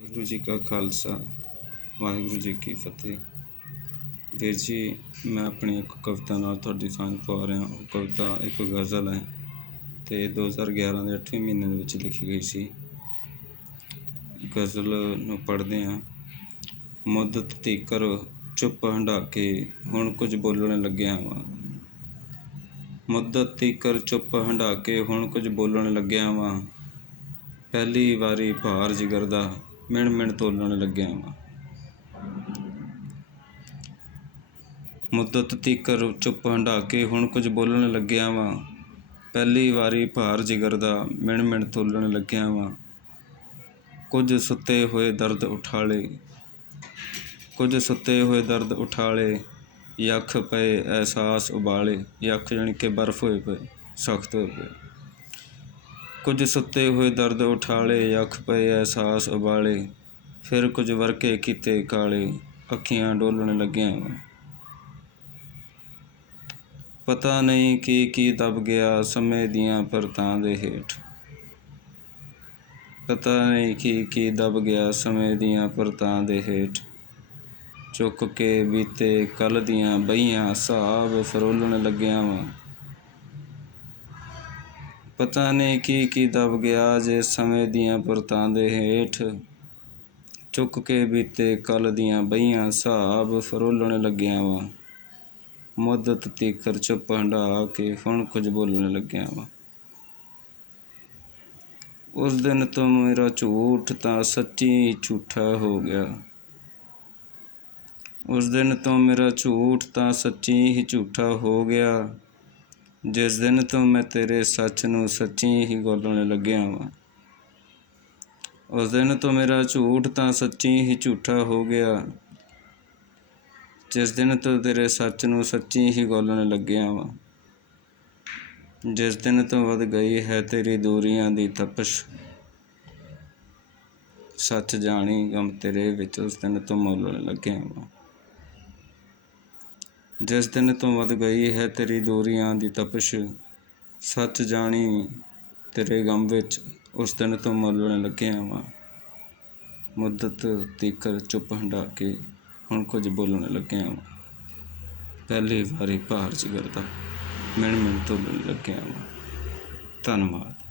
ਵਾਹਿਗੁਰੂ ਜੀ ਕਾ ਖਾਲਸਾ, ਵਾਹਿਗੁਰੂ ਜੀ ਕੀ ਫਤਿਹ। ਵੀਰ ਜੀ, ਮੈਂ ਆਪਣੀ ਇੱਕ ਕਵਿਤਾ ਨਾਲ ਤੁਹਾਡੀ ਸਾਂਝ ਪਾ ਰਿਹਾ ਉਹ ਕਵਿਤਾ ਇੱਕ ਗਜ਼ਲ ਹੈ ਤੇ 2011 ਦੇ 8ਵੇਂ ਮਹੀਨੇ ਦੇ ਵਿੱਚ ਲਿਖੀ ਗਈ ਸੀ। ਗਜ਼ਲ ਨੂੰ ਪੜ੍ਹਦੇ ਹਾਂ। ਮੁੱਦਤ ਤੀਕਰ ਚੁੱਪ ਹੰਢਾ ਕੇ ਹੁਣ ਕੁਝ ਬੋਲਣ ਲੱਗਿਆ ਵਾਂ। ਮੁੱਦਤ ਤੀਕਰ ਚੁੱਪ ਹੰਢਾ ਕੇ ਹੁਣ ਕੁਝ ਬੋਲਣ ਲੱਗਿਆ ਵਾਂ। ਪਹਿਲੀ ਵਾਰੀ ਭਾਰ ਜਿਗਰ ਦਾ ਮਿਣ ਮਿਣ ਤੋਲਣ ਲੱਗਿਆ ਵਾਂ। ਮੁੱਦਤ ਤੀਕਰ ਚੁੱਪ ਹੰਢਾ ਕੇ ਹੁਣ ਕੁਝ ਬੋਲਣ ਲੱਗਿਆ ਵਾਂ। ਪਹਿਲੀ ਵਾਰੀ ਭਾਰ ਜਿਗਰ ਦਾ ਮਿਣ ਮਿਣ ਤੋਲਣ ਲੱਗਿਆ ਵਾਂ। ਕੁਝ ਸੁੱਤੇ ਹੋਏ ਦਰਦ ਉਠਾਲੇ ਕੁਝ ਸੁੱਤੇ ਹੋਏ ਦਰਦ ਉਠਾਲੇ ਯੱਖ ਪਏ, ਅਹਿਸਾਸ ਉਬਾਲੇ। ਯਖ ਜਾਣੀ ਕਿ ਬਰਫ਼ ਹੋਏ ਪਏ, ਸਖਤ ਹੋਏ ਪਏ। ਕੁਝ ਸੁੱਤੇ ਹੋਏ ਦਰਦ ਉਠਾਲੇ, ਅੱਖ ਪਏ ਅਹਿਸਾਸ ਉਬਾਲੇ, ਫਿਰ ਕੁਝ ਵਰਕੇ ਕੀਤੇ ਕਾਲੇ, ਅੱਖੀਆਂ ਡੋਲਣ ਲੱਗਿਆ। ਵਾਂ ਪਤਾ ਨਹੀਂ ਕੀ ਕੀ ਦਬ ਗਿਆ ਸਮੇਂ ਦੀਆਂ ਪਰਤਾਂ ਦੇ ਹੇਠ। ਪਤਾ ਨਹੀਂ ਕੀ ਕੀ ਦਬ ਗਿਆ ਸਮੇਂ ਦੀਆਂ ਪਰਤਾਂ ਦੇ ਹੇਠ। ਚੁੱਕ ਕੇ ਬੀਤੇ ਕੱਲ ਦੀਆਂ ਬਈਆਂ ਸਾਬ ਫਰੋਲਣ ਲੱਗਿਆ ਵਾਂ। ਪਤਾ ਨਹੀਂ ਕੀ ਕੀ ਦਬ ਗਿਆ ਜੇ ਸਮੇਂ ਦੀਆਂ ਪਰਤਾਂ ਦੇ ਹੇਠ। ਚੁੱਕ ਕੇ ਬੀਤੇ ਕੱਲ ਦੀਆਂ ਬਈਆਂ ਹਿਸਾਬ ਫਰੋਲਣ ਲੱਗਿਆ ਵਾ। ਮੁੱਦਤ ਤੀਕਰ ਚੁੱਪ ਹੰਢਾ ਕੇ ਹੁਣ ਕੁਝ ਬੋਲਣ ਲੱਗਿਆ ਵਾ। ਉਸ ਦਿਨ ਤੋਂ ਮੇਰਾ ਝੂਠ ਤਾਂ ਸੱਚੀ ਝੂਠਾ ਹੋ ਗਿਆ। ਉਸ ਦਿਨ ਤੋਂ ਮੇਰਾ ਝੂਠ ਤਾਂ ਸੱਚੀ ਹੀ ਝੂਠਾ ਹੋ ਗਿਆ। ਜਿਸ ਦਿਨ ਤੋਂ ਮੈਂ ਤੇਰੇ ਸੱਚ ਨੂੰ ਸੱਚੀ ਹੀ ਗੋਲਣ ਲੱਗਿਆ ਵਾਂ। ਉਸ ਦਿਨ ਤੋਂ ਮੇਰਾ ਝੂਠ ਤਾਂ ਸੱਚੀ ਹੀ ਝੂਠਾ ਹੋ ਗਿਆ। ਜਿਸ ਦਿਨ ਤੋਂ ਤੇਰੇ ਸੱਚ ਨੂੰ ਸੱਚੀ ਹੀ ਗੋਲਣ ਲੱਗਿਆ ਵਾਂ। ਜਿਸ ਦਿਨ ਤੋਂ ਵੱਧ ਗਈ ਹੈ ਤੇਰੀ ਦੂਰੀਆਂ ਦੀ ਤਪਸ਼। ਸੱਚ ਜਾਣੀ ਗਮ ਤੇਰੇ ਵਿੱਚ ਉਸ ਦਿਨ ਤੋਂ ਮੋਲਣ ਲੱਗਿਆ ਵਾਂ। ਜਿਸ ਦਿਨ ਤੋਂ ਵੱਧ ਗਈ ਹੈ ਤੇਰੀ ਦੂਰੀਆਂ ਦੀ ਤਪਸ਼, ਸੱਚ ਜਾਣੀ ਤੇਰੇ ਗਮ ਵਿੱਚ, ਉਸ ਦਿਨ ਤੋਂ ਮੋਲਣ ਲੱਗਿਆ ਵਾਂ। ਮੁੱਦਤ, ਤੀਕਰ, ਚੁੱਪ ਹੰਢਾ ਕੇ ਹੁਣ ਕੁਝ ਬੋਲਣ ਲੱਗਿਆ ਵਾਂ। ਪਹਿਲੀ ਵਾਰੀ ਭਾਰ ਜਿਗਰ ਦਾ ਮਿਣ ਮਿਣ ਤੋਲਣ ਲੱਗਿਆ ਵਾਂ। ਧੰਨਵਾਦ।